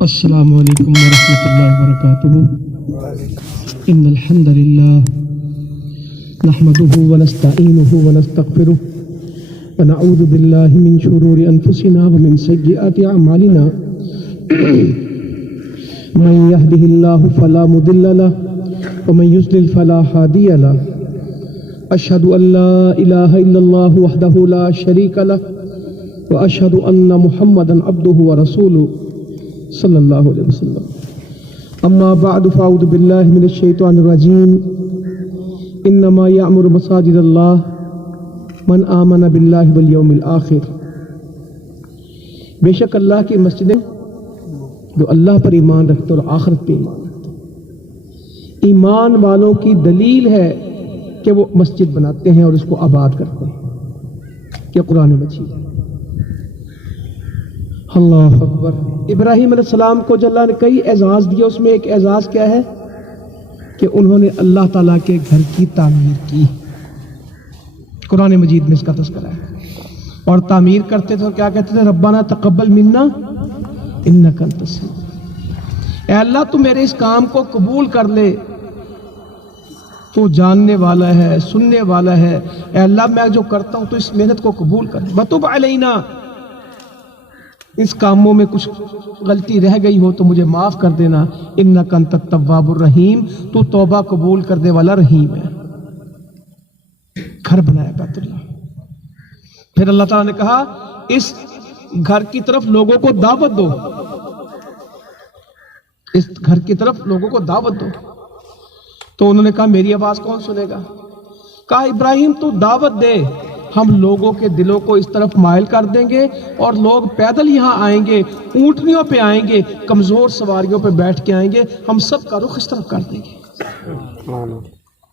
السلام علیکم ورحمۃ اللہ وبرکاتہ۔ ان الحمد للہ نحمده ونستعینه ونستغفره ونعوذ باللہ من شرور انفسنا ومن سیئات اعمالنا من يهده اللہ فلا مضل له ومن يضلل فلا هادی له اشهد ان لا الہ الا اللہ وحدہ لا شریک له واشهد ان محمدا عبدہ ورسولہ صلی اللہ علیہ وسلم۔ اما بعد فاعوذ باللہ من الشیطان الرجیم۔ انما یعمر مساجد اللہ من آمن باللہ والیوم الآخر۔ بے شک اللہ کی مسجدیں جو اللہ پر ایمان رکھتے اور آخرت پہ ایمان رکھتے، ایمان والوں کی دلیل ہے کہ وہ مسجد بناتے ہیں اور اس کو آباد کرتے ہیں۔ یہ قرآن مجید ہے۔ اللہ اکبر۔ ابراہیم علیہ السلام کو جو اللہ نے کئی اعزاز دیا، اس میں ایک اعزاز کیا ہے کہ انہوں نے اللہ تعالیٰ کے گھر کی تعمیر کی۔ قرآن مجید میں اس کا تذکرہ ہے۔ اور تعمیر کرتے تھے اور کیا کہتے تھے؟ ربنا تقبل منا انک انت السمیع۔ اے اللہ تو میرے اس کام کو قبول کر لے، تو جاننے والا ہے، سننے والا ہے۔ اے اللہ میں جو کرتا ہوں تو اس محنت کو قبول کر۔ وتب علینا، اس کاموں میں کچھ غلطی رہ گئی ہو تو مجھے معاف کر دینا۔ انک انت التواب الرحیم، تو توبہ قبول کرنے والا رحیم ہے۔ گھر بنایا بیت اللہ۔ پھر اللہ تعالیٰ نے کہا اس گھر کی طرف لوگوں کو دعوت دو، اس گھر کی طرف لوگوں کو دعوت دو۔ تو انہوں نے کہا میری آواز کون سنے گا؟ کہا ابراہیم تو دعوت دے، ہم لوگوں کے دلوں کو اس طرف مائل کر دیں گے اور لوگ پیدل یہاں آئیں گے، اونٹنیوں پہ آئیں گے، کمزور سواریوں پہ بیٹھ کے آئیں گے، ہم سب کا رخ اس طرف کر دیں گے۔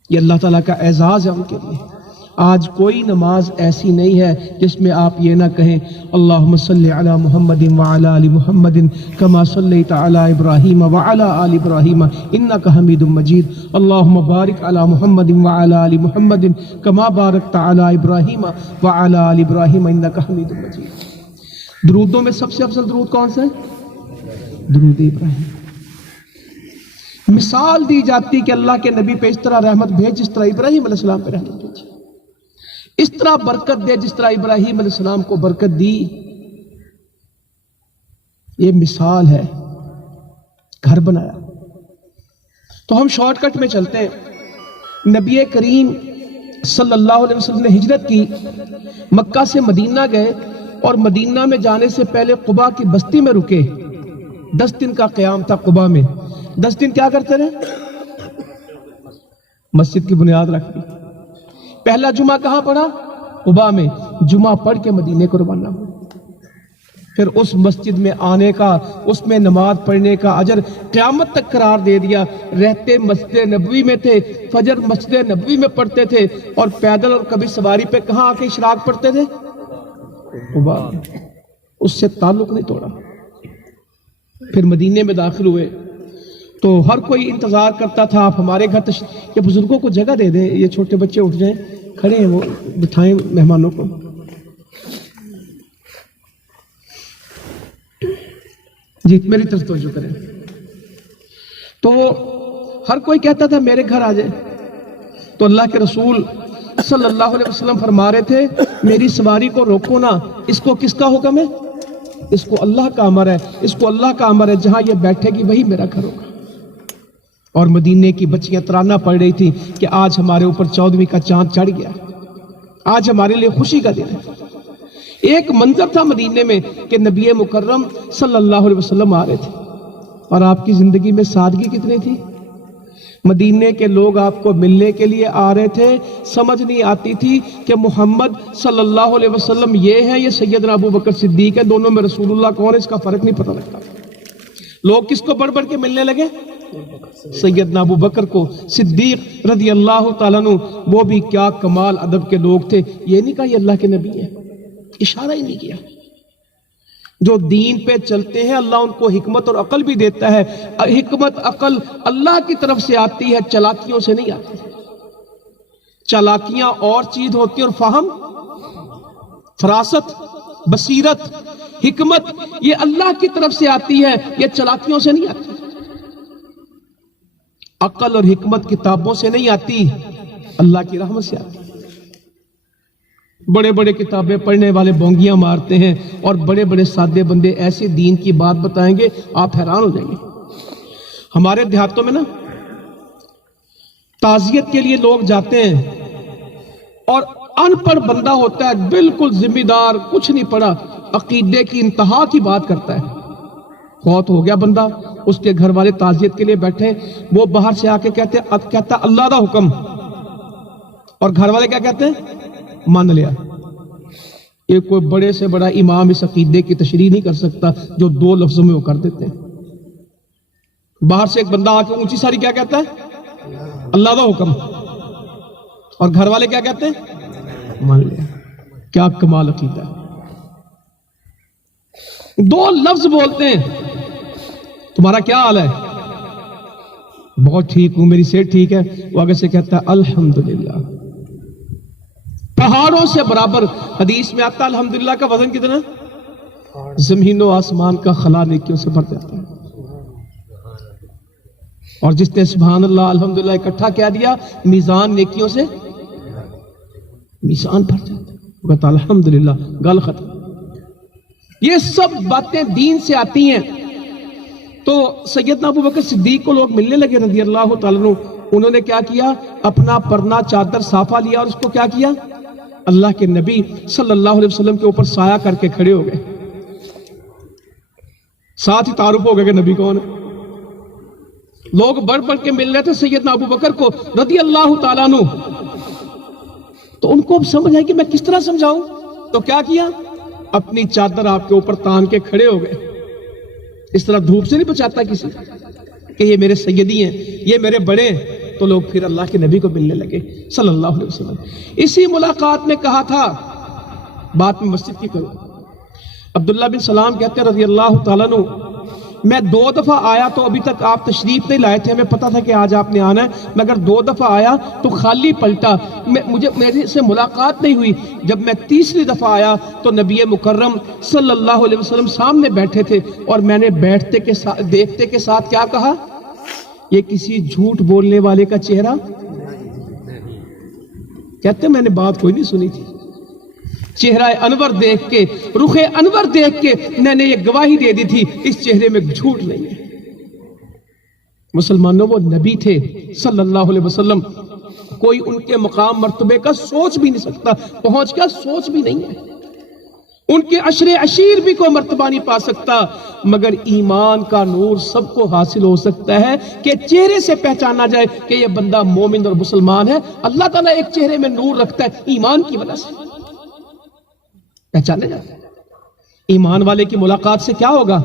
یہ اللہ تعالیٰ کا اعزاز ہے ان کے لیے۔ آج کوئی نماز ایسی نہیں ہے جس میں آپ یہ نہ کہیں اللہم صلی علی محمد وعلی آل محمد کما صلیت علی ابراہیم وعلی آل ابراہیم انک حمید مجید، اللہم بارک علی محمد وعلی آل محمد کما بارکت علی ابراہیم وعلی آل ابراہیم انک حمید مجید۔ درودوں میں سب سے افضل درود کون سا ہے؟ درود ابراہیم۔ مثال دی جاتی کہ اللہ کے نبی پہ اس طرح رحمت بھیج جس طرح ابراہیم علیہ السلام پہ رحمت بھیجی، اس طرح برکت دے جس طرح ابراہیم علیہ السلام کو برکت دی۔ یہ مثال ہے۔ گھر بنایا۔ تو ہم شارٹ کٹ میں چلتے ہیں۔ نبی کریم صلی اللہ علیہ وسلم نے ہجرت کی، مکہ سے مدینہ گئے اور مدینہ میں جانے سے پہلے قباء کی بستی میں رکے۔ 10 دن کا قیام تھا قباء میں۔ 10 دن کیا کرتے رہے؟ مسجد کی بنیاد رکھ دی۔ پہلا جمعہ کہاں پڑھا؟ قباء میں۔ جمعہ پڑھ کے مدینے کو روانہ ہوئے۔ پھر اس مسجد میں آنے کا، اس میں نماز پڑھنے کا اجر قیامت تک قرار دے دیا۔ رہتے مسجد نبوی میں تھے، فجر مسجد نبوی میں پڑھتے تھے، اور پیدل اور کبھی سواری پہ کہاں آ کے اشراق پڑھتے تھے؟ قباء میں۔ اس سے تعلق نہیں توڑا۔ پھر مدینے میں داخل ہوئے تو ہر کوئی انتظار کرتا تھا آپ ہمارے گھر یہ بزرگوں کو جگہ دے دیں، یہ چھوٹے بچے اٹھ جائیں، کھڑے ہیں وہ، بٹھائیں مہمانوں کو۔ جی میری طرف توجہ کریں۔ تو ہر کوئی کہتا تھا میرے گھر آ جائے۔ تو اللہ کے رسول صلی اللہ علیہ وسلم فرما رہے تھے میری سواری کو روکو نا، اس کو کس کا حکم ہے؟ اس کو اللہ کا امر ہے، اس کو اللہ کا امر ہے، جہاں یہ بیٹھے گی وہی میرا گھر ہوگا۔ اور مدینے کی بچیاں ترانہ پڑھ رہی تھی کہ آج ہمارے اوپر 14ویں کا چاند چڑھ گیا، آج ہمارے لیے خوشی کا دن ہے۔ ایک منظر تھا مدینے میں کہ نبی مکرم صلی اللہ علیہ وسلم آ رہے تھے، اور آپ کی زندگی میں سادگی کتنی تھی۔ مدینے کے لوگ آپ کو ملنے کے لیے آ رہے تھے، سمجھ نہیں آتی تھی کہ محمد صلی اللہ علیہ وسلم یہ ہے، یہ سیدنا ابو بکر صدیق ہے، دونوں میں رسول اللہ کون ہے اس کا فرق نہیں پتہ لگتا۔ لوگ کس کو بڑھ بڑھ کے ملنے لگے؟ سیدنا ابو بکر کو، صدیق رضی اللہ تعالیٰ عنہ۔ وہ بھی کیا کمال ادب کے لوگ تھے، یہ نہیں کہا یہ اللہ کے نبی ہے، اشارہ ہی نہیں کیا۔ جو دین پہ چلتے ہیں اللہ ان کو حکمت اور عقل بھی دیتا ہے۔ حکمت عقل اللہ کی طرف سے آتی ہے، چلاکیوں سے نہیں آتی۔ چالاکیاں اور چیز ہوتی ہیں اور فہم، فراست، بصیرت حکمت یہ اللہ کی طرف سے آتی ہے، یہ چلاکیوں سے نہیں آتی۔ عقل اور حکمت کتابوں سے نہیں آتی، اللہ کی رحمت سے آتی۔ بڑے بڑے کتابیں پڑھنے والے بونگیاں مارتے ہیں اور بڑے بڑے سادے بندے ایسے دین کی بات بتائیں گے آپ حیران ہو جائیں گے۔ ہمارے دیہاتوں میں نا تعزیت کے لیے لوگ جاتے ہیں اور ان پڑھ بندہ ہوتا ہے، بالکل ذمہ دار، کچھ نہیں پڑھا، عقیدے کی انتہا کی بات کرتا ہے۔ فوت ہو گیا بندہ، اس کے گھر والے تعزیت کے لیے بیٹھے، وہ باہر سے آ کے کہتا اللہ دا حکم، اور گھر والے کیا کہتے ہیں؟ مان لیا۔ یہ کوئی بڑے سے بڑا امام اس عقیدے کی تشریح نہیں کر سکتا جو دو لفظوں میں وہ کر دیتے ہیں۔ باہر سے ایک بندہ آ کے اونچی ساری کیا کہتا ہے؟ اللہ دا حکم، اور گھر والے کیا کہتے ہیں؟ مان لیا۔ کیا کمال عقیدہ ہے! دو لفظ بولتے ہیں، تمہارا کیا حال ہے؟ بہت ٹھیک ہوں، میری صحت ٹھیک ہے۔ وہ آگے سے کہتا ہے الحمدللہ، پہاڑوں سے برابر۔ حدیث میں آتا ہے الحمدللہ کا وزن کتنا؟ زمین و آسمان کا خلا نیکیوں سے بھر جاتا ہے۔ اور جس نے سبحان اللہ الحمدللہ اکٹھا کیا دیا، میزان نیکیوں سے میزان بھر جاتا ہے۔ وہ کہتا الحمدللہ، گل ختم۔ یہ سب باتیں دین سے آتی ہیں۔ تو سیدنا ابو بکر صدیق کو لوگ ملنے لگے رضی اللہ تعالیٰ عنہ، انہوں نے کیا کیا؟ اپنا پرنا چادر صافہ لیا اور اس کو کیا کیا؟ اللہ کے نبی صلی اللہ علیہ وسلم کے اوپر سایہ کر کے کھڑے ہو گئے۔ ساتھ ہی تعارف ہو گیا کہ نبی کون ہے۔ لوگ بڑھ بڑھ کے مل رہے تھے سیدنا ابو بکر کو رضی اللہ تعالیٰ عنہ، تو ان کو اب سمجھ آئی کہ میں کس طرح سمجھاؤں، تو کیا کیا؟ اپنی چادر آپ کے اوپر تان کے کھڑے ہو گئے۔ اس طرح دھوپ سے نہیں بچاتا کسی کہ یہ میرے سیدی ہیں، یہ میرے بڑے ہیں۔ تو لوگ پھر اللہ کے نبی کو ملنے لگے صلی اللہ علیہ وسلم۔ اسی ملاقات میں کہا تھا، بات میں مسجد کی کرو۔ عبداللہ بن سلام کہتے ہیں رضی اللہ تعالیٰ عنہ، میں 2 دفعہ آیا تو ابھی تک آپ تشریف نہیں لائے تھے، ہمیں پتا تھا کہ آج آپ نے آنا ہے، مگر 2 دفعہ آیا تو خالی پلٹا، میری سے ملاقات نہیں ہوئی۔ جب میں 3ری دفعہ آیا تو نبی مکرم صلی اللہ علیہ وسلم سامنے بیٹھے تھے، اور میں نے بیٹھتے کے ساتھ دیکھتے کے ساتھ کیا کہا؟ یہ کسی جھوٹ بولنے والے کا چہرہ، کہتے میں نے بات کوئی نہیں سنی تھی، چہرہ انور دیکھ کے، رخ انور دیکھ کے میں نے یہ گواہی دے دی تھی، اس چہرے میں جھوٹ نہیں ہے۔ مسلمانوں، وہ نبی تھے صلی اللہ علیہ وسلم، کوئی ان کے مقام مرتبے کا سوچ بھی نہیں سکتا، پہنچ کا سوچ بھی نہیں ہے۔ ان کے عشر عشیر بھی کوئی مرتبہ نہیں پا سکتا، مگر ایمان کا نور سب کو حاصل ہو سکتا ہے کہ چہرے سے پہچانا جائے کہ یہ بندہ مومن اور مسلمان ہے۔ اللہ تعالیٰ ایک چہرے میں نور رکھتا ہے ایمان کی وجہ سے، پہچانے جاتا ہے۔ ایمان والے کی ملاقات سے کیا ہوگا؟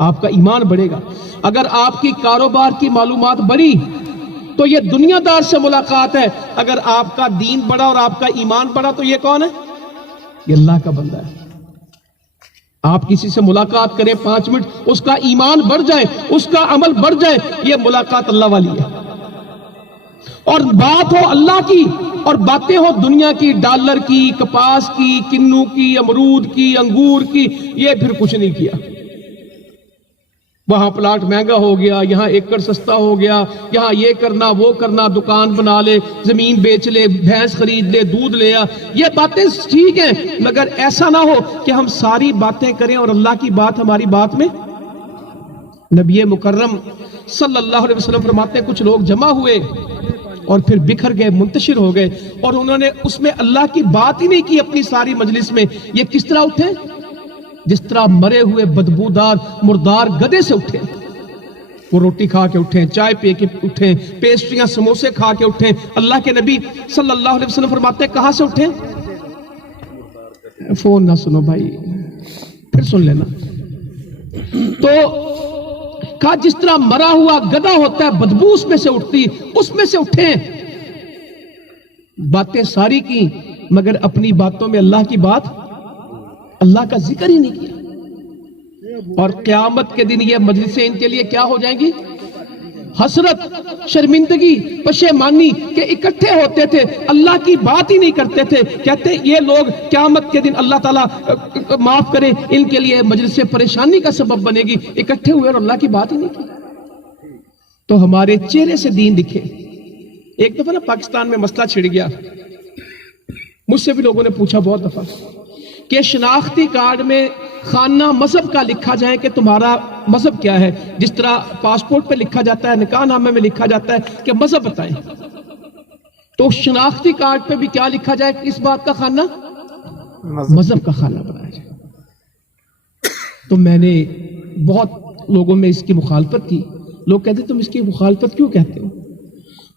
آپ کا ایمان بڑھے گا۔ اگر آپ کی کاروبار کی معلومات بڑھی تو یہ دنیا دار سے ملاقات ہے، اگر آپ کا دین بڑھا اور آپ کا ایمان بڑھا تو یہ کون ہے؟ یہ اللہ کا بندہ ہے۔ آپ کسی سے ملاقات کریں 5 منٹ، اس کا ایمان بڑھ جائے، اس کا عمل بڑھ جائے، یہ ملاقات اللہ والی ہے۔ اور بات ہو اللہ کی اور باتیں ہو دنیا کی، ڈالر کی، کپاس کی، کنو کی، امرود کی، انگور کی، یہ پھر کچھ نہیں کیا۔ وہاں پلاٹ مہنگا ہو گیا، یہاں ایکڑ سستا ہو گیا، یہاں یہ کرنا وہ کرنا، دکان بنا لے، زمین بیچ لے، بھینس خرید لے، دودھ لے آ، یہ باتیں ٹھیک ہیں، مگر ایسا نہ ہو کہ ہم ساری باتیں کریں اور اللہ کی بات ہماری بات میں۔ نبی مکرم صلی اللہ علیہ وسلم فرماتے ہیں کچھ لوگ جمع ہوئے اور پھر بکھر گئے، منتشر ہو گئے، اور انہوں نے اس میں اللہ کی بات ہی نہیں کی اپنی ساری مجلس میں۔ یہ کس طرح اٹھے؟ جس طرح مرے ہوئے بدبودار مردار گدے سے اٹھے۔ وہ روٹی کھا کے اٹھیں، چائے پی کے اٹھیں، پیسٹریاں سموسے کھا کے اٹھیں۔ اللہ کے نبی صلی اللہ علیہ وسلم فرماتے ہیں کہاں سے اٹھیں؟ فون نہ سنو بھائی، پھر سن لینا۔ تو کہا جس طرح مرا ہوا گدھا ہوتا ہے، بدبو اس میں سے اٹھتی، اس میں سے اٹھیں۔ باتیں ساری کی مگر اپنی باتوں میں اللہ کی بات، اللہ کا ذکر ہی نہیں کیا۔ اور قیامت کے دن یہ مجلسیں ان کے لیے کیا ہو جائیں گی؟ حسرت, شرمندگی, پشیمانی کہ اکٹھے ہوتے تھے, اللہ کی بات ہی نہیں کرتے تھے. کہتے یہ لوگ قیامت کے دن اللہ تعالیٰ معاف کرے ان کے لیے مجلس پریشانی کا سبب بنے گی. اکٹھے ہوئے اور اللہ کی بات ہی نہیں کی. تو ہمارے چہرے سے دین دکھے. ایک دفعہ نا پاکستان میں مسئلہ چھڑ گیا, مجھ سے بھی لوگوں نے پوچھا بہت دفعہ کہ شناختی کارڈ میں خانہ مذہب کا لکھا جائے کہ تمہارا مذہب کیا ہے, جس طرح پاسپورٹ پہ لکھا جاتا ہے, نکاح نامے میں لکھا جاتا ہے کہ مذہب بتائیں, تو شناختی کارڈ پہ بھی کیا لکھا جائے کہ اس بات کا خانہ مذہب کا خانہ بنایا جائے. تو میں نے بہت لوگوں میں اس کی مخالفت کی. لوگ کہتے تم اس کی مخالفت کیوں کہتے ہو؟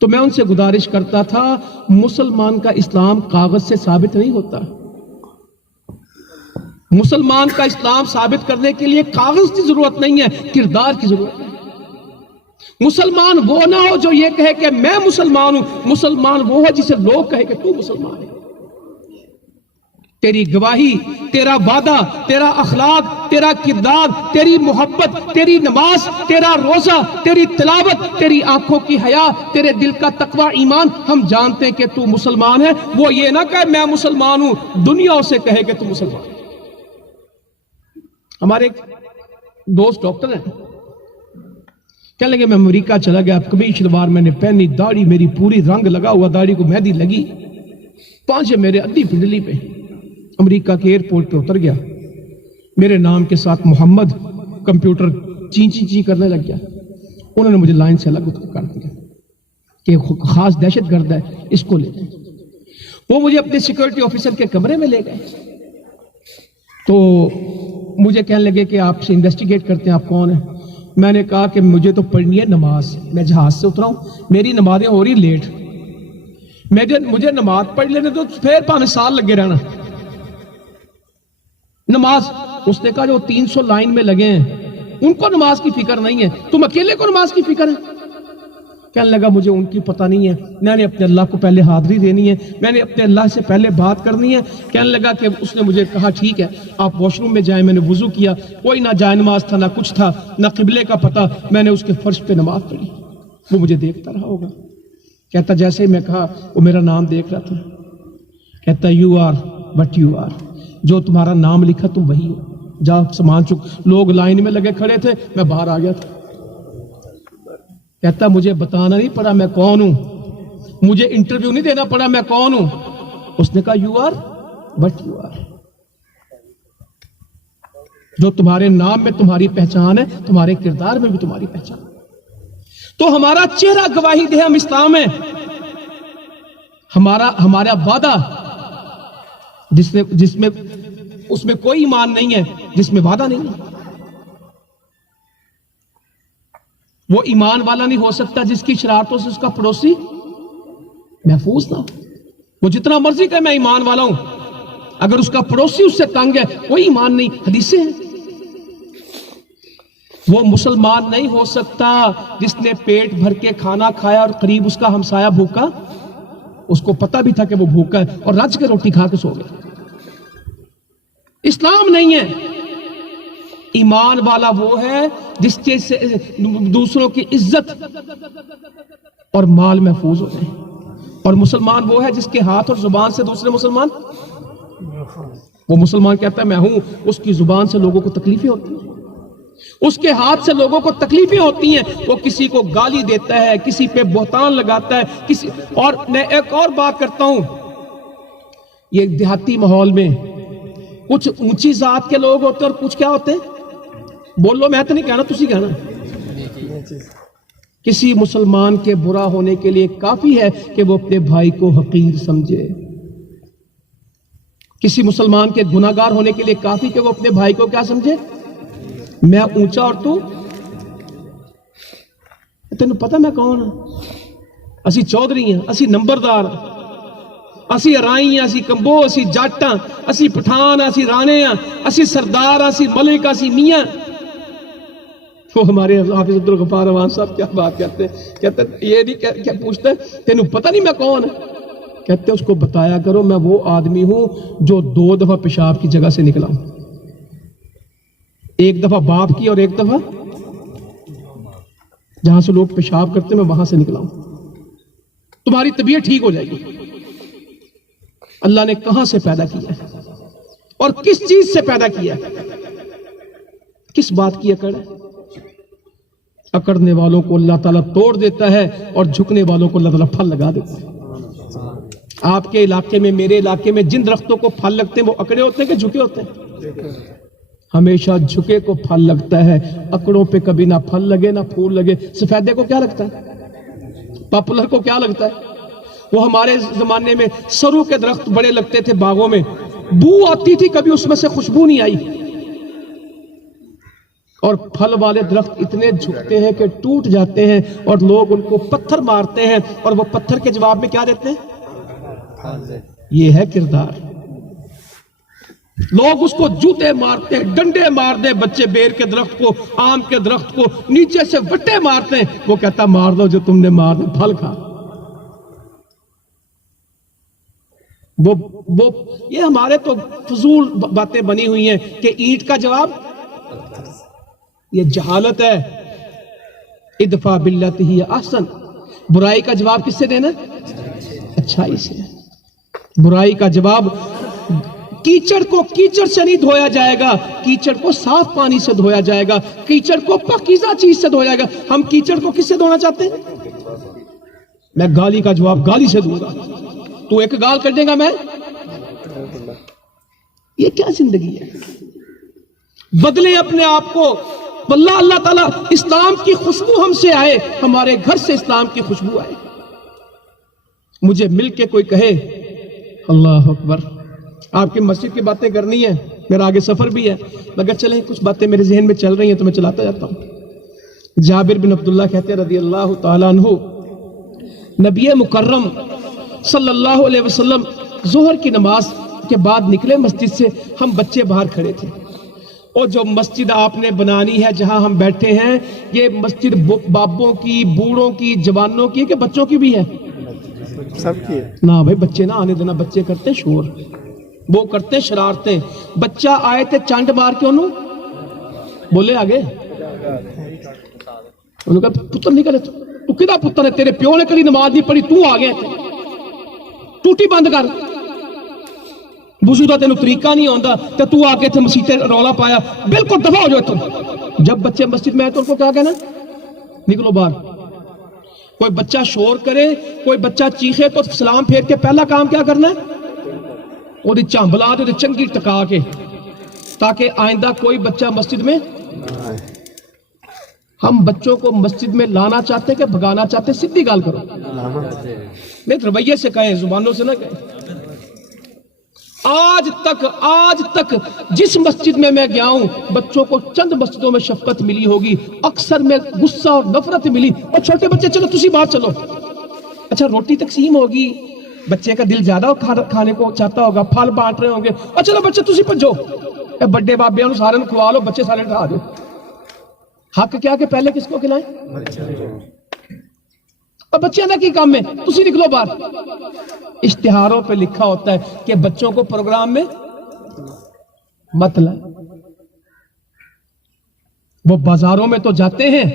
تو میں ان سے گزارش کرتا تھا, مسلمان کا اسلام کاغذ سے ثابت نہیں ہوتا. مسلمان کا اسلام ثابت کرنے کے لیے کاغذ کی ضرورت نہیں ہے, کردار کی ضرورت ہے. مسلمان وہ نہ ہو جو یہ کہے کہ میں مسلمان ہوں, مسلمان وہ ہے جسے لوگ کہے کہ تو مسلمان ہے. تیری گواہی, تیرا وعدہ, تیرا اخلاق, تیرا کردار, تیری محبت, تیری نماز, تیرا روزہ, تیری تلاوت, تیری آنکھوں کی حیا, تیرے دل کا تقوی ایمان, ہم جانتے ہیں کہ تو مسلمان ہے. وہ یہ نہ کہے میں مسلمان ہوں, دنیا اسے کہے کہ تو مسلمان ہے. ہمارے ایک دوست ڈاکٹر ہیں, کہنے لگے میں امریکہ چلا گیا, قمیص شلوار میں نے پہنی, داڑھی میری پوری رنگ لگا ہوا, داڑھی کو مہندی لگی, پانچے میرے ادھی پنڈلی پہ, امریکہ کے ایئرپورٹ پہ اتر گیا, میرے نام کے ساتھ محمد کمپیوٹر چی چی چی کرنے لگ گیا. انہوں نے مجھے لائن سے الگ کر دیا کہ خاص دہشت گرد ہے, اس کو لے جائیں. وہ مجھے اپنے سیکورٹی آفیسر کے کمرے میں لے گئے. تو مجھے کہنے لگے کہ آپ سے انویسٹیگیٹ کرتے ہیں, آپ کون ہیں؟ میں نے کہا کہ مجھے تو پڑھنی ہے نماز, میں جہاز سے اترا ہوں, میری نمازیں ہو رہی لیٹ, مجھے نماز پڑھ لینے تو پھر 5 سال لگے رہنا نماز. اس نے کہا جو 300 لائن میں لگے ہیں ان کو نماز کی فکر نہیں ہے, تم اکیلے کو نماز کی فکر ہے. کہنے لگا مجھے ان کی پتہ نہیں ہے, میں نے اپنے اللہ کو پہلے حاضری دینی ہے, میں نے اپنے اللہ سے پہلے بات کرنی ہے. کہنے لگا کہ اس نے مجھے کہا ٹھیک ہے آپ واش روم میں جائیں. میں نے وضو کیا, کوئی نہ جائے نماز تھا, نہ کچھ تھا, نہ قبلے کا پتہ. میں نے اس کے فرش پہ نماز پڑھی. وہ مجھے دیکھتا رہا ہوگا. کہتا جیسے ہی میں کہا وہ میرا نام دیکھ رہا تھا. کہتا you are what you are, جو تمہارا نام لکھا تم وہی ہو, جا سامان چک. لوگ لائن میں لگے کھڑے تھے, میں باہر آ گیا تھا. کہتا مجھے بتانا نہیں پڑا میں کون ہوں, مجھے انٹرویو نہیں دینا پڑا میں کون ہوں. اس نے کہا you are what you are, جو تمہارے نام میں تمہاری پہچان ہے, تمہارے کردار میں بھی تمہاری پہچان. تو ہمارا چہرہ گواہی دے ہم اسلام ہے. ہمارا وعدہ جس میں اس میں کوئی ایمان نہیں ہے, جس میں وعدہ نہیں ہے, وہ ایمان والا نہیں ہو سکتا جس کی شرارتوں سے اس کا پڑوسی محفوظ نہ ہو. وہ جتنا مرضی کہ میں ایمان والا ہوں, اگر اس کا پڑوسی اس سے تنگ ہے کوئی ایمان نہیں. حدیثیں ہیں. وہ مسلمان نہیں ہو سکتا جس نے پیٹ بھر کے کھانا کھایا اور قریب اس کا ہمسایہ بھوکا, اس کو پتہ بھی تھا کہ وہ بھوکا ہے اور رج کے روٹی کھا کے سو گیا. اسلام نہیں ہے. ایمان والا وہ ہے جس کے سے دوسروں کی عزت اور مال محفوظ ہو جائے, اور مسلمان وہ ہے جس کے ہاتھ اور زبان سے دوسرے مسلمان, وہ مسلمان کہتا ہے میں ہوں, اس کی زبان سے لوگوں کو تکلیفیں ہوتی ہیں, اس کے ہاتھ سے لوگوں کو تکلیفیں ہوتی ہیں. وہ کسی کو گالی دیتا ہے, کسی پہ بہتان لگاتا ہے, اور میں ایک اور بات کرتا ہوں, یہ دیہاتی ماحول میں کچھ اونچی ذات کے لوگ ہوتے ہیں اور کچھ کیا ہوتے ہیں, بولو میں تو نہیں کہنا, تسی کہنا. کسی مسلمان کے برا ہونے کے لیے کافی ہے کہ وہ اپنے بھائی کو حقیر سمجھے. کسی مسلمان کے گناہگار ہونے کے لیے کافی کہ وہ اپنے بھائی کو کیا سمجھے, میں اونچا اور تو تینوں پتہ میں کون ہوں, اسی چودھری ہیں, اسی نمبردار, اسی ارائی ہیں, اسی کمبو, اسی جاٹاں, اسی پٹھان, اسی رانے ہیں, اسی سردار, اسی ملک, اسی میاں. وہ ہمارے حافظ عبدالغفار اوان صاحب کیا بات کرتے ہیں, کہتے یہ نہیں کیا پوچھتے ہیں تینوں پتہ نہیں میں کون ہے, کہتے اس کو بتایا کرو میں وہ آدمی ہوں جو 2 دفعہ پیشاب کی جگہ سے نکلا ہوں, ایک دفعہ باپ کی اور ایک دفعہ جہاں سے لوگ پیشاب کرتے میں وہاں سے نکلا ہوں. تمہاری طبیعت ٹھیک ہو جائے گی. اللہ نے کہاں سے پیدا کیا ہے اور کس چیز سے پیدا کیا ہے؟ کس بات کی اکڑ ہے؟ اکڑنے والوں کو اللہ تعالیٰ توڑ دیتا ہے اور جھکنے والوں کو اللہ تعالیٰ پھل لگا دیتا ہے. آپ کے علاقے میں، میرے علاقے میں جن درختوں کو پھل لگتے ہیں وہ اکڑے ہوتے ہیں کہ جھکے ہوتے ہیں؟ ہمیشہ جھکے کو پھل لگتا ہے، اکڑوں پہ کبھی نہ پھل لگے نہ پھول لگے. سفیدے کو کیا لگتا ہے؟ پاپولر کو کیا لگتا ہے؟ وہ ہمارے زمانے میں سرو کے درخت بڑے لگتے تھے باغوں میں، بو آتی تھی، کبھی اس میں سے خوشبو نہیں آئی. اور پھل والے درخت اتنے جھکتے ہیں کہ ٹوٹ جاتے ہیں اور لوگ ان کو پتھر مارتے ہیں اور وہ پتھر کے جواب میں کیا دیتے ہیں؟ یہ ہے کردار. لوگ اس کو جوتے مارتے ہیں، ڈنڈے مار دیں، بچے بیر کے درخت کو، آم کے درخت کو نیچے سے وٹے مارتے ہیں، وہ کہتا مار دو جو تم نے مار دو، پھل کھا. وہ یہ ہمارے تو فضول باتیں بنی ہوئی ہیں کہ اینٹ کا جواب، یہ جہالت ہے. ادفع باللتی ہی احسن، برائی کا جواب کس سے دینا؟ اچھائی سے. برائی کا جواب، کیچڑ کو کیچڑ سے نہیں دھویا جائے گا، کیچڑ کو صاف پانی سے دھویا جائے گا، کیچڑ کو پاکیزہ چیز سے دھویا جائے گا. ہم کیچڑ کو کس سے دھونا چاہتے ہیں؟ میں گالی کا جواب گالی سے دوں گا، تو ایک گال کر دے گا میں. یہ کیا زندگی ہے؟ بدلے اپنے آپ کو. اللہ تعالیٰ اسلام کی خوشبو ہم سے آئے، ہمارے گھر سے اسلام کی خوشبو آئے. مجھے مل کے کوئی کہے اللہ اکبر، آپ کی مسجد کی باتیں کرنی ہے، میرا آگے سفر بھی ہے، مگر چلیں کچھ باتیں میرے ذہن میں چل رہی ہیں تو میں چلاتا جاتا ہوں. جابر بن عبداللہ کہتے ہیں رضی اللہ تعالیٰ عنہ، نبی مکرم صلی اللہ علیہ وسلم ظہر کی نماز کے بعد نکلے مسجد سے. ہم بچے باہر کھڑے تھے، اور جو مسجد آپ نے بنانی ہے جہاں ہم بیٹھے ہیں، یہ مسجد بابوں کی، بوڑھوں کی، جوانوں کی کہ بچوں کی بھی ہے؟ سب کی ہے. نہ بھائی بچے نہ آنے دینا، بچے کرتے شور، وہ کرتے شرارتیں. بچہ آئے تھے چانڈ مار کے انہوں بولے آگے، انہوں کہا پتر نکلے تو کدھا پتر ہے؟ تیرے پیو نے کلی نماز نہیں پڑھی، تو آ گئے تھے، ٹوٹی بند کر، وضو دا تینوں طریقہ نہیں آندا تے تو آ کے تھے مسیح تے رولا پایا، بالکل دفع ہو جائے. تم جب بچے مسجد میں آئے تو ان کو کیا کہنا؟ نکلو باہر. کوئی بچہ شور کرے، کوئی بچہ چیخے تو سلام پھیر کے پہلا کام کیا کرنا ہے؟ وہ چانبلا دے چنگی ٹکا کے، تاکہ آئندہ کوئی بچہ مسجد میں. ہم بچوں کو مسجد میں لانا چاہتے کہ بھگانا چاہتے؟ سیدھی گال کرو، نہیں رویے سے کہیں، زبانوں سے نہ کہیں. آج تک جس مسجد میں گیا ہوں، بچوں کو چند مسجدوں میں شفقت ملی ہوگی، اکثر میں غصہ اور نفرت ملی. اور چھوٹے بچے چلو تسی بات چلو، اچھا روٹی تقسیم ہوگی، بچے کا دل زیادہ کھانے کو چاہتا ہوگا، پھل بانٹ رہے ہوں گے، اور چلو بچے تسی پنجو، اے بڑے بابے انہوں سارے کھوا لو، بچے سارے اٹھا دو. حق کیا کہ پہلے کس کو کھلائیں؟ اور بچے نہ کی کام میں تسی نکلو باہر. اشتہاروں پہ لکھا ہوتا ہے کہ بچوں کو پروگرام میں مت لائیں. وہ بازاروں میں تو جاتے ہیں،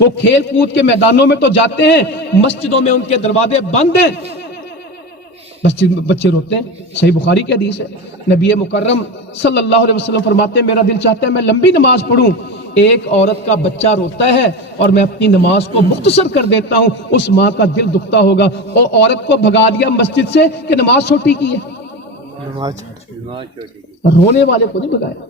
وہ کھیل کود کے میدانوں میں تو جاتے ہیں، مسجدوں میں ان کے دروازے بند ہیں، مسجد میں بچے روتے ہیں. صحیح بخاری کی حدیث ہے، نبی مکرم صلی اللہ علیہ وسلم فرماتے ہیں میرا دل چاہتا ہے میں لمبی نماز پڑھوں، ایک عورت کا بچہ روتا ہے اور میں اپنی نماز کو مختصر کر دیتا ہوں، اس ماں کا دل دکھتا ہوگا. اور عورت کو بھگا دیا مسجد سے کہ نماز چھوٹی کی ہے، رونے والے کو نہیں بھگایا.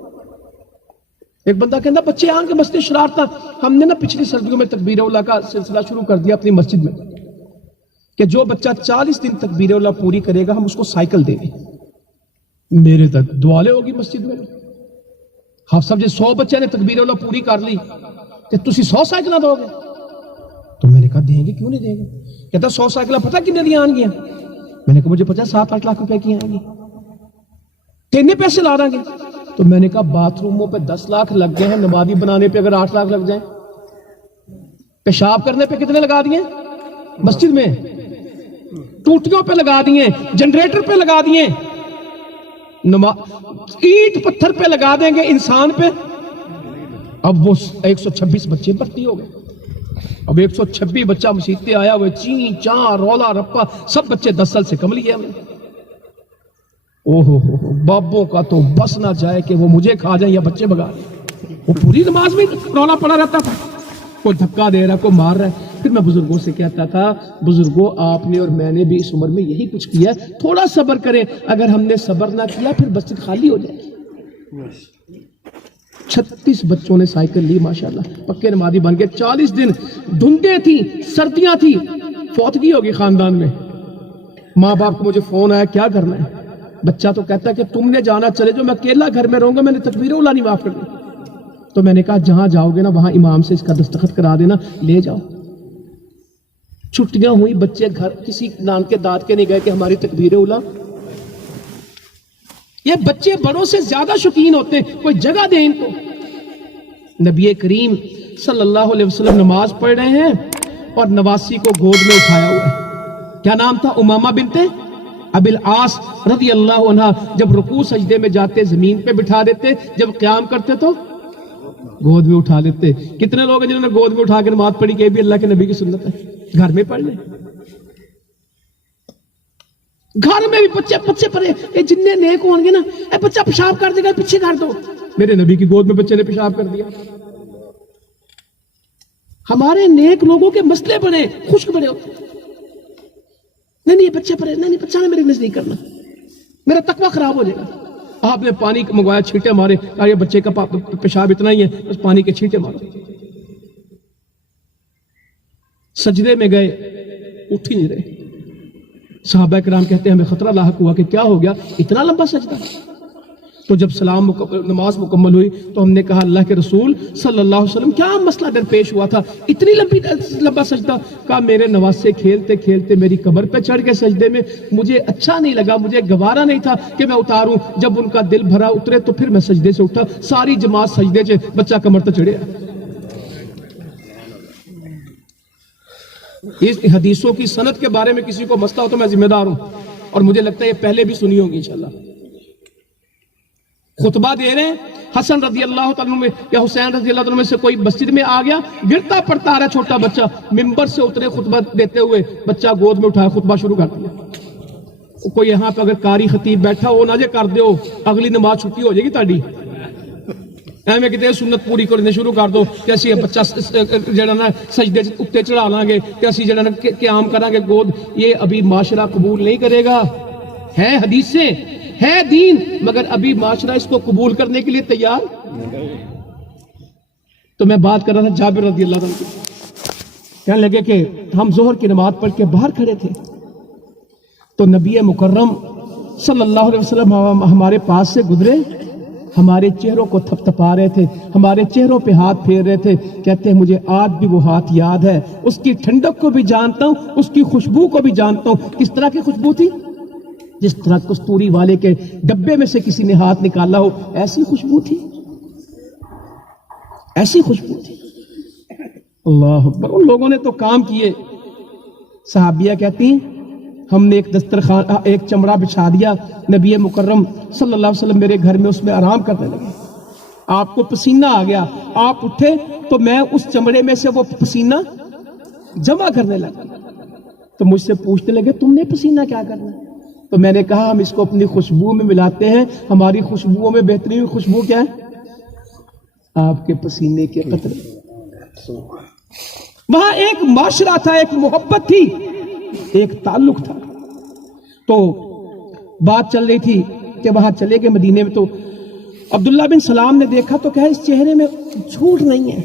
ایک بندہ کہنا بچے آن کے مسجد شرارتا. ہم نے نا پچھلی سردیوں میں تکبیر اولیٰ کا سلسلہ شروع کر دیا اپنی مسجد میں کہ جو بچہ 40 دن تکبیر اولیٰ پوری کرے گا ہم اس کو سائیکل دیں گے. میرے تک دعالے ہوگی مسجد میں. ہم سمجھے 100 بچے نے تکبیر اولیٰ پوری کر لی کہ تسی 100 سائیکلہ دو گے؟ تو میں نے کہا دیں گے، کیوں نہیں دیں گے؟ کہتا 100 سائیکلہ پتہ کتنے دیا آن گیا؟ میں نے کہا مجھے پتا 7-8 لاکھ روپے کی آئیں گی، کتنے پیسے لا رہا گے؟ تو میں نے کہا باتھ روموں پہ 10 لاکھ لگ گئے ہیں، نمازی بنانے پہ اگر 8 لاکھ لگ جائیں، پیشاب کرنے پہ کتنے لگا دیے مسجد میں، ٹوٹیوں پہ لگا دیے، جنریٹر پہ لگا دیے، اینٹ پتھر پہ لگا دیں گے انسان پہ. اب وہ 126 بچے بھرتی ہو گئے. اب 126 بچہ مسیطے آیا ہوئے، چین چاں رولا رپا، سب بچے 10 سال سے کم لیے ہم نے۔ اوہو ہو، بابوں کا تو بس نہ جائے کہ وہ مجھے کھا جائیں یا بچے بگا لیں۔ وہ پوری نماز میں رولا پڑا رہتا تھا، کوئی دھکا دے رہا، کوئی مار رہا ہے۔ پھر میں بزرگوں سے کہتا تھا، بزرگوں آپ نے اور میں نے بھی اس عمر میں یہی کچھ کیا ہے، تھوڑا صبر کریں، اگر ہم نے صبر نہ کیا پھر مسجد خالی ہو جائے۔ 36 بچوں نے سائیکل لی ماشاءاللہ، پکے نمازی بن گئے۔ 40 دن دھندیں تھیں، سردیاں تھیں، فوتگی ہوگی خاندان میں۔ ماں باپ کو مجھے فون آیا، کیا کرنا ہے؟ بچہ تو کہتا ہے کہ تم نے جانا چلے جو، میں اکیلا گھر میں رہوں گا، میں نے تکبیر اولیٰ نہیں معاف کرنی۔ تو میں نے کہا جہاں جاؤ گے نا وہاں امام سے اس کا دستخط کرا دینا، لے جاؤ۔ چھٹیاں ہوئی، بچے گھر کسی نان کے داد کے نہیں گئے کہ ہماری تکبیر اولیٰ۔ یہ بچے بڑوں سے زیادہ شوقین ہوتے ہیں، کوئی جگہ دیں ان کو۔ نبی کریم صلی اللہ علیہ وسلم نماز پڑھ رہے ہیں اور نواسی کو گود میں اٹھایا ہوا ہے، کیا نام تھا؟ امامہ بنت ابی العاص رضی اللہ عنہ۔ جب رکوع سجدے میں جاتے زمین پہ بٹھا دیتے، جب قیام کرتے تو گود میں اٹھا لیتے۔ کتنے لوگ ہیں جنہوں نے گود میں اٹھا کے نماز پڑھی کہ یہ بھی اللہ کے نبی کی سنت ہے؟ گھر میں پڑھ لیں، گھر میں بھی بچے پڑھے۔ یہ جننے نیک ہوں گے نا، اے بچہ پیشاب کر دے گا پیچھے کر دو، میرے نبی کی گود میں بچے نے پیشاب کر دیا۔ ہمارے نیک لوگوں کے مسئلے بڑے خشک بڑے ہوتے ہیں، نہیں یہ بچے پڑھے، نہیں بچہ نے میرے نزدیک کرنا، میرا تقوی خراب ہو جائے گا۔ آپ نے پانی منگوایا، چھینٹے مارے، کہا یہ بچے کا پیشاب اتنا ہی ہے، بس پانی کے چھینٹے مارو۔ سجدے میں گئے، اٹھ ہی نہیں رہے۔ صحابہ کرام کہتے ہیں ہمیں خطرہ لاحق ہوا کہ کیا ہو گیا، اتنا لمبا سجدہ؟ تو جب نماز مکمل ہوئی تو ہم نے کہا اللہ کے رسول صلی اللہ علیہ وسلم کیا مسئلہ درپیش ہوا تھا، اتنی لمبا سجدہ؟ کہا میرے نواسے کھیلتے کھیلتے میری قبر پہ چڑھ کے سجدے میں، مجھے اچھا نہیں لگا، مجھے گوارا نہیں تھا کہ میں اتاروں۔ جب ان کا دل بھرا اترے تو پھر میں سجدے سے اٹھا، ساری جماعت سجدے سے، بچہ کمر تک چڑھے۔ اس حدیثوں کی سند کے بارے میں کسی کو مسئلہ ہو تو میں ذمہ دار ہوں، اور مجھے لگتا ہے یہ پہلے بھی سنی ہوگی انشاءاللہ۔ خطبہ دے رہے ہیں، حسن رضی اللہ تعالیٰ عنہ یا حسین رضی اللہ تعالیٰ عنہ سے کوئی مسجد میں آ گیا، گرتا پڑتا آ رہا چھوٹا بچہ، ممبر سے اترے خطبہ دیتے ہوئے، بچہ گود میں اٹھایا، خطبہ شروع کر دیا۔ کوئی یہاں پہ اگر قاری خطیب بیٹھا ہو نہ جے کر دیو، اگلی نماز چھٹی ہو جائے گی تاڑی، ایویں کہتے سنت پوری کرنے شروع کر دو کہ اسی بچہ جڑا نا سجدے اتے چڑھا لیں گے کہ اسی جڑا نا قیام کریں گے گود۔ یہ ابھی معاشرہ قبول نہیں کرے گا، ہے حدیثیں ہے دین، مگر ابھی معاشرہ اس کو قبول کرنے کے لیے تیار۔ تو میں بات کر رہا تھا جابر رضی اللہ عنہ کی، کہنے لگے کہ ہم ظہر کی نماز پڑھ کے باہر کھڑے تھے تو نبی مکرم صلی اللہ علیہ وسلم ہمارے پاس سے گزرے، ہمارے چہروں کو تھپ تھپا رہے تھے، ہمارے چہروں پہ ہاتھ پھیر رہے تھے۔ کہتے ہیں مجھے آج بھی وہ ہاتھ یاد ہے، اس کی ٹھنڈک کو بھی جانتا ہوں، اس کی خوشبو کو بھی جانتا ہوں۔ کس طرح کی خوشبو تھی؟ جس طرح کستوری والے کے ڈبے میں سے کسی نے ہاتھ نکالا ہو، ایسی خوشبو تھی، ایسی خوشبو تھی۔ اللہ اکبر، ان لوگوں نے تو کام کیے۔ صحابیہ کہتی ہیں ہم نے ایک دسترخوان، ایک چمڑا بچھا دیا، نبی مکرم صلی اللہ علیہ وسلم میرے گھر میں اس میں آرام کرنے لگے۔ آپ کو پسینہ آ گیا، آپ اٹھے تو میں اس چمڑے میں سے وہ پسینہ جمع کرنے لگا۔ تو مجھ سے پوچھنے لگے تم نے پسینہ کیا کرنا؟ تو میں نے کہا ہم اس کو اپنی خوشبو میں ملاتے ہیں، ہماری خوشبوؤں میں بہترین خوشبو کیا ہے؟ آپ کے پسینے کے قطرے۔ وہاں ایک معاشرہ تھا، ایک محبت تھی، ایک تعلق تھا۔ تو بات چل رہی تھی کہ وہاں چلے گئے مدینے میں، تو عبداللہ بن سلام نے دیکھا تو کہا اس چہرے میں جھوٹ نہیں ہے۔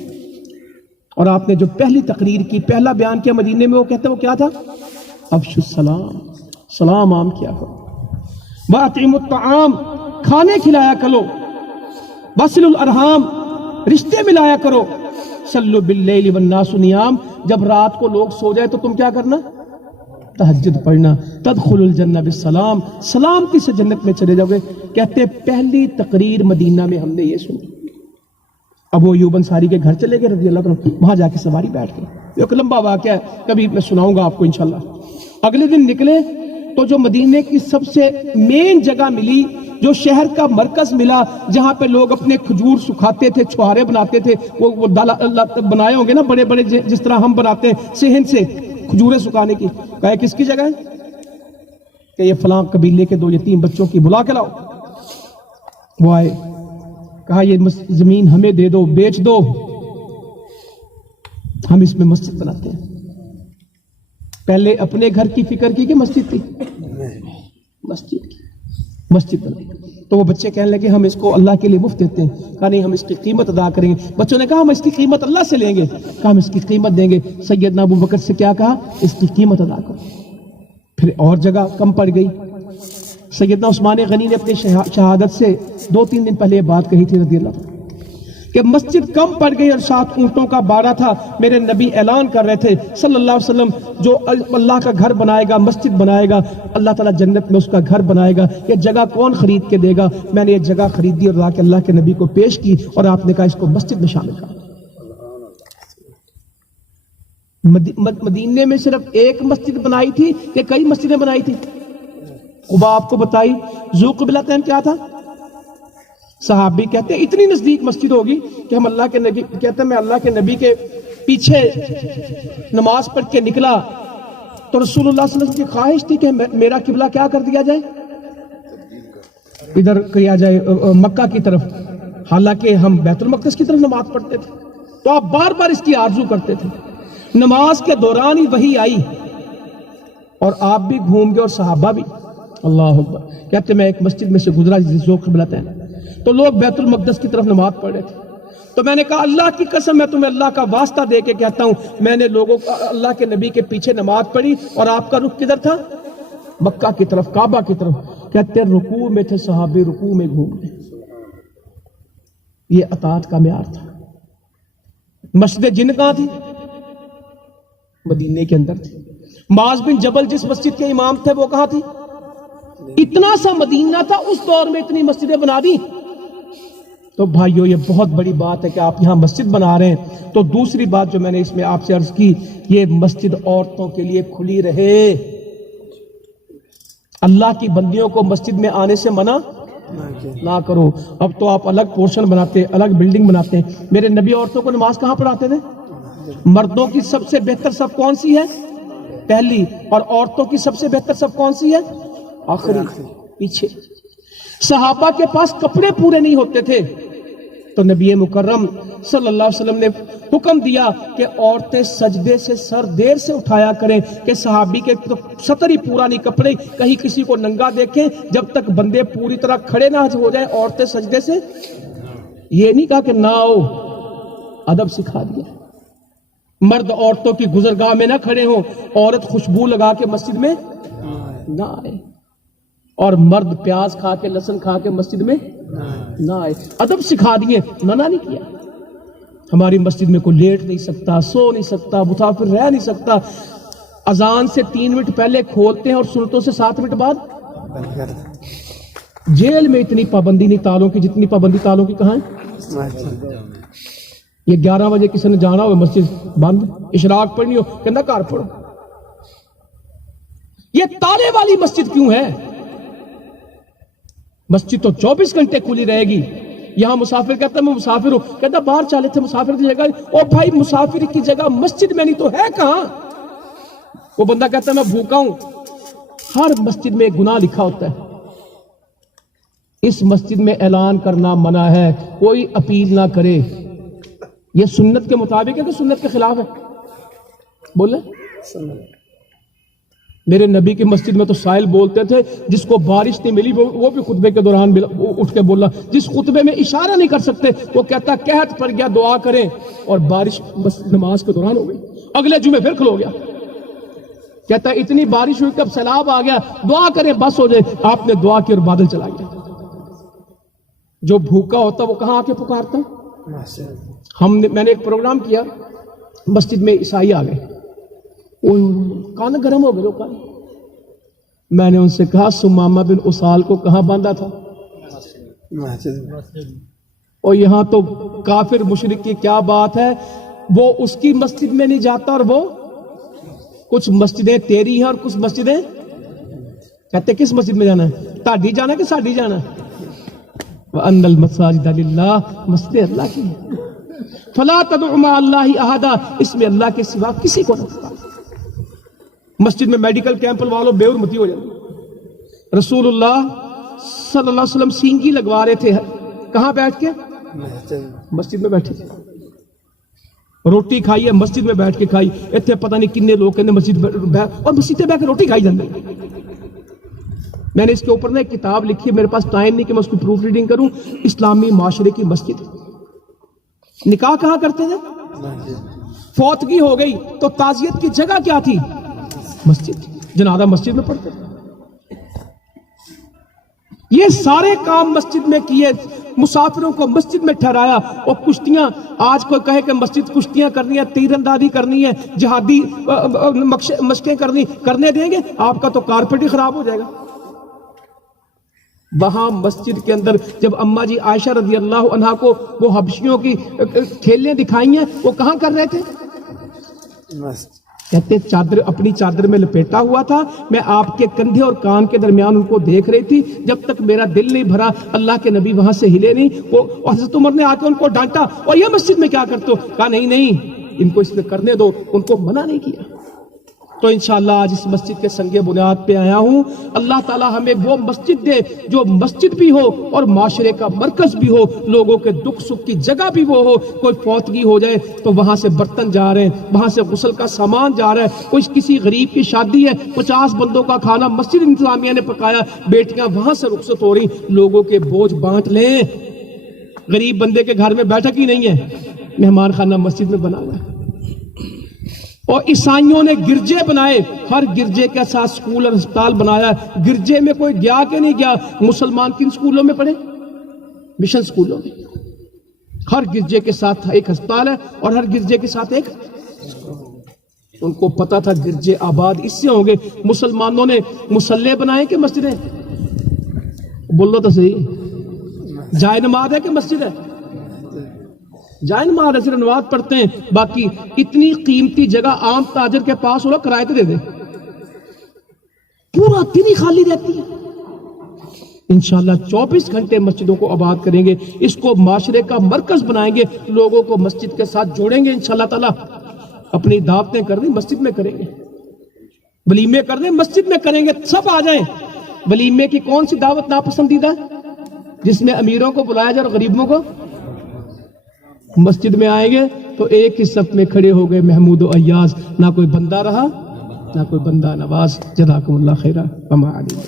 اور آپ نے جو پہلی تقریر کی، پہلا بیان کیا مدینے میں، وہ کہتے ہیں وہ کیا تھا؟ افشوا السلام، سلام عام کیا کرو، وَأَطْعِمُوا الطَّعَامَ، کھانے کھلایا کرو، وَصِلُوا الْأَرْحَامَ، رشتے ملایا کرو، صلوا باللیل والناس نیام، جب رات کو لوگ سو جائے تو تم کیا کرنا؟ تہجد پڑھنا، تدخل الجنہ بالسلام، سلامتی سے جنت میں چلے جاؤ گے۔ کہتے پہلی تقریر مدینہ میں ہم نے یہ سنی۔ ابو ایوب انصاری کے گھر چلے گئے رضی اللہ عنہ، وہاں جا کے سواری بیٹھ گئے، ایک لمبا واقعہ ہے، کبھی میں سناؤں گا آپ کو انشاءاللہ۔ اگلے دن نکلے تو جو مدینے کی سب سے مین جگہ ملی جو شہر کا مرکز ملا جہاں پہ لوگ اپنے کھجور سکھاتے تھے, چھوارے بناتے تھے, وہ بنائے ہوں گے نا بڑے بڑے جس طرح ہم بناتے ہیں صحن سے کھجوریں سکھانے کی. کہا کس کی جگہ ہے؟ کہ یہ فلاں قبیلے کے 2 یتیم بچوں کی بلا کے لاؤ. وہ آئے, کہا یہ زمین ہمیں دے دو, بیچ دو, ہم اس میں مسجد بناتے ہیں. پہلے اپنے گھر کی فکر کی کہ مسجد کی؟ مسجد بنائی. تو وہ بچے کہنے لگے ہم اس کو اللہ کے لیے مفت دیتے ہیں. کہا نہیں, ہم اس کی قیمت ادا کریں گے. بچوں نے کہا ہم اس کی قیمت اللہ سے لیں گے. کہا ہم اس کی قیمت دیں گے. سیدنا ابو بکر سے کیا کہا؟ اس کی قیمت ادا کرو. پھر اور جگہ کم پڑ گئی. سیدنا عثمان غنی نے اپنی شہادت سے 2-3 دن پہلے یہ بات کہی تھی رضی اللہ عنہ کہ مسجد کم پڑ گئی اور 7 اونٹوں کا بارہ تھا. میرے نبی اعلان کر رہے تھے صلی اللہ علیہ وسلم, جو اللہ کا گھر بنائے گا, مسجد بنائے گا, اللہ تعالیٰ جنت میں اس کا گھر بنائے گا. یہ جگہ کون خرید کے دے گا؟ میں نے یہ جگہ خریدی اور لا کے اللہ کے نبی کو پیش کی اور آپ نے کہا اس کو مسجد میں شامل کر. مدینے میں صرف ایک مسجد بنائی تھی کہ کئی مسجدیں بنائی تھی؟ قباء آپ کو بتائی. ذو قبلتین کیا تھا؟ صحابی کہتے ہیں اتنی نزدیک مسجد ہوگی کہ ہم اللہ کے نبی کہتے ہیں میں اللہ کے نبی کے پیچھے نماز پڑھ کے نکلا تو رسول اللہ صلی اللہ علیہ وسلم کی خواہش تھی کہ میرا قبلہ کیا کر دیا جائے, ادھر کیا جائے مکہ کی طرف. حالانکہ ہم بیت المقدس کی طرف نماز پڑھتے تھے. تو آپ بار بار اس کی آرزو کرتے تھے. نماز کے دوران ہی وحی آئی اور آپ بھی گھوم گئے اور صحابہ بھی. اللہ اکبر. کہتے میں ایک مسجد میں سے گزرا جسے ذو قبلتین, تو لوگ بیت المقدس کی طرف نماز پڑھ رہے تھے. تو میں نے کہا اللہ کی قسم, میں تمہیں اللہ کا واسطہ دے کے کہتا ہوں, میں نے لوگوں کو اللہ کے نبی کے پیچھے نماز پڑھی اور آپ کا رخ کدھر تھا؟ مکہ کی طرف, کعبہ کی طرف. کہتے رکوع میں تھے صحابی, رکوع میں گھوم گئے. یہ اطاعت کا معیار تھا. مسجد جن کہاں تھی؟ مدینے کے اندر تھی. معاذ بن جبل جس مسجد کے امام تھے وہ کہاں تھی؟ اتنا سا مدینہ تھا, اس دور میں اتنی مسجدیں بنا دی. تو بھائیو یہ بہت بڑی بات ہے کہ آپ یہاں مسجد بنا رہے ہیں. تو دوسری بات جو میں نے اس میں آپ سے عرض کی, یہ مسجد عورتوں کے لیے کھلی رہے. اللہ کی بندیوں کو مسجد میں آنے سے منع نہ کرو. اب تو آپ الگ پورشن بناتے, الگ بلڈنگ بناتے ہیں. میرے نبی عورتوں کو نماز کہاں پڑھاتے تھے؟ مردوں کی سب سے بہتر صف کون سی ہے؟ پہلی. اور عورتوں کی سب سے بہتر صف کون سی ہے؟ آخری, پیچھے. صحابہ کے پاس کپڑے پورے نہیں ہوتے تھے تو نبی مکرم صلی اللہ علیہ وسلم نے حکم دیا کہ عورتیں سجدے سے سر دیر سے اٹھایا کریں کہ صحابی کے سطر ہی پورا نہیں, کپڑے کہیں کسی کو ننگا دیکھیں. جب تک بندے پوری طرح کھڑے نہ ہو جائیں عورتیں سجدے سے. یہ نہیں کہا کہ نہ آؤ, ادب سکھا دیا. مرد عورتوں کی گزرگاہ میں نہ کھڑے ہوں, عورت خوشبو لگا کے مسجد میں نہ آئے, اور مرد پیاز کھا کے لہسن کھا کے مسجد میں نہ آئے. ادب سکھا دیے, منع نہیں کیا. ہماری مسجد میں کوئی لیٹ نہیں سکتا, سو نہیں سکتا, مسافر رہ نہیں سکتا. اذان سے 3 منٹ پہلے کھولتے ہیں اور سنتوں سے 7 منٹ بعد. جیل میں اتنی پابندی نہیں تالوں کی جتنی پابندی تالوں کی کہاں ہے. یہ 11 بجے کسی نے جانا ہو مسجد بند, اشراق پڑھنی ہو کہنا گھر پڑھو. یہ تالے والی مسجد کیوں ہے؟ مسجد تو 24 گھنٹے کھلی رہے گی. یہاں مسافر کہتا ہے میں مسافر ہوں, کہتا باہر چلے تھے مسافر کی جگہ. او بھائی مسافر کی جگہ مسجد میں نہیں تو ہے کہاں؟ وہ بندہ کہتا ہے میں بھوکا ہوں. ہر مسجد میں ایک گناہ لکھا ہوتا ہے. اس مسجد میں اعلان کرنا منع ہے, کوئی اپیل نہ کرے. یہ سنت کے مطابق ہے کہ سنت کے خلاف ہے؟ بولے. میرے نبی کی مسجد میں تو سائل بولتے تھے, جس کو بارش نہیں ملی وہ بھی خطبے کے دوران اٹھ کے بولا. جس خطبے میں اشارہ نہیں کر سکتے وہ کہتا قحط پڑ گیا دعا کریں, اور بارش نماز کے دوران ہو گئی. اگلے جمعے پھر کھلو گیا, کہتا اتنی بارش ہوئی کہ اب سیلاب آ گیا, دعا کریں بس ہو جائے. آپ نے دعا کی اور بادل چلا گیا. جو بھوکا ہوتا وہ کہاں آ کے پکارتا؟ میں نے ایک پروگرام کیا, مسجد میں عیسائی آ گئے, کان گرم ہو گئے. میں نے ان سے کہا سمامہ بن اسال کو کہاں باندھا تھا؟ اور یہاں تو کافر مشرک کی کیا بات ہے, وہ اس کی مسجد میں نہیں جاتا اور وہ کچھ مسجدیں تیری ہیں اور کچھ مسجدیں. کہتے کس مسجد میں جانا ہے؟ تاڈی جانا ہے کہ ساڈی جانا ہے؟ وَأَنَّ الْمَسَاجِدَ لِلَّهِ، مسجد اللہ کی ہے، فَلَا تَدْعُوا مَعَ اللَّهِ أَحَدًا، اس میں اللہ کے سوا کسی کو نہ پکارو۔ مسجد میں میڈیکل کیمپ والوں بے حرمتی ہو جاتی۔ رسول اللہ صلی اللہ علیہ وسلم سینگی لگوا رہے تھے، کہاں بیٹھ کے؟ مسجد میں بیٹھے تھے۔ روٹی کھائی ہے مسجد میں بیٹھ کے کھائی، اتنے پتہ نہیں کتنے لوگ کہتے مسجد اور مسجد میں بیٹھ کے روٹی کھائی جاندے۔ میں نے اس کے اوپر نا ایک کتاب لکھی ہے، میرے پاس ٹائم نہیں کہ میں اس کو پروف ریڈنگ کروں، اسلامی معاشرے کی مسجد۔ نکاح کہاں کرتے تھے؟ فوتگی ہو گئی تو تعزیت کی جگہ کیا تھی؟ مسجد، جنازہ مسجد میں پڑھتے تھے۔ یہ سارے کام مسجد میں کیے، مسافروں کو مسجد میں ٹھہرایا۔ اور کشتیاں، آج کوئی کہے کہ مسجد کشتیاں کرنی ہے، تیر اندازی کرنی ہے، جہادی مشقیں کرنے دیں گے؟ آپ کا تو کارپیٹ ہی خراب ہو جائے گا۔ وہاں مسجد کے اندر جب اماں جی عائشہ رضی اللہ عنہا کو وہ حبشیوں کی کھیلیں دکھائی ہیں، وہ کہاں کر رہے تھے؟ کہتے چادر، اپنی چادر میں لپیٹا ہوا تھا، میں آپ کے کندھے اور کان کے درمیان ان کو دیکھ رہی تھی، جب تک میرا دل نہیں بھرا اللہ کے نبی وہاں سے ہلے نہیں۔ وہ حضرت عمر نے آ کے ان کو ڈانٹا، اور یہ مسجد میں کیا کرتے ہو؟ کہا نہیں نہیں، ان کو اس میں کرنے دو، ان کو منع نہیں کیا۔ تو انشاءاللہ آج اس مسجد کے سنگ بنیاد پہ آیا ہوں۔ اللہ تعالی ہمیں وہ مسجد دے جو مسجد بھی ہو اور معاشرے کا مرکز بھی ہو، لوگوں کے دکھ سکھ کی جگہ بھی وہ ہو۔ کوئی فوتگی ہو جائے تو وہاں سے برتن جا رہے ہیں، وہاں سے غسل کا سامان جا رہا ہے، کوئی کسی غریب کی شادی ہے، 50 بندوں کا کھانا مسجد انتظامیہ نے پکایا، بیٹیاں وہاں سے رخصت ہو رہی، لوگوں کے بوجھ بانٹ لیں۔ غریب بندے کے گھر میں بیٹھک ہی نہیں ہے، مہمان خانہ مسجد میں بنا ہوا ہے۔ اور عیسائیوں نے گرجے بنائے، ہر گرجے کے ساتھ سکول اور ہسپتال بنایا۔ گرجے میں کوئی گیا کہ نہیں گیا؟ مسلمان کن سکولوں میں پڑھے؟ مشن سکولوں میں۔ ہر گرجے کے ساتھ ایک ہسپتال ہے اور ہر گرجے کے ساتھ ایک، ان کو پتا تھا گرجے آباد اس سے ہوں گے۔ مسلمانوں نے مسلح بنائے کہ مسجدیں؟ بولو تو صحیح، جائے نماز ہے کہ مسجد ہے؟ جائے نماز ہے، صرف نماز پڑھتے ہیں، باقی اتنی قیمتی جگہ عام تاجر کے پاس ہو، کرائے تو دے دے، پورا دن ہی خالی رہتی ہے۔ انشاءاللہ 24 گھنٹے مسجدوں کو آباد کریں گے، اس کو معاشرے کا مرکز بنائیں گے، لوگوں کو مسجد کے ساتھ جوڑیں گے انشاءاللہ تعالی۔ اپنی دعوتیں کرنی مسجد میں کریں گے، ولیمے کرنے مسجد میں کریں گے، سب آ جائیں۔ ولیمے کی کون سی دعوت ناپسندیدہ ہے؟ جس میں امیروں کو بلایا جائے اور غریبوں کو؟ مسجد میں آئیں گے تو ایک ہی صف میں کھڑے ہو گئے محمود و ایاز، نہ کوئی بندہ رہا نہ کوئی بندہ نواز۔ جزاکم اللہ خیرہ وما علینا۔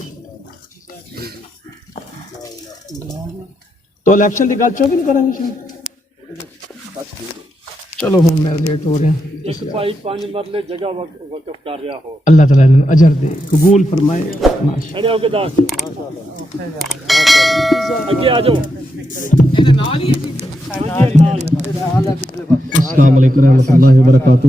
تو الیکشن کی گل چوکی نہیں کریں گے؟ چلو ہوں میں لیٹ ہو رہے ہیں۔ ایک بھائی 5 مرلے جگہ وقف کر رہا ہو، اللہ تعالیٰ نے اجر دے، قبول فرمائے۔ کھڑے ہو کے دس اگے آ جاؤ۔ السلام علیکم ورحمۃ اللہ وبرکاتہ۔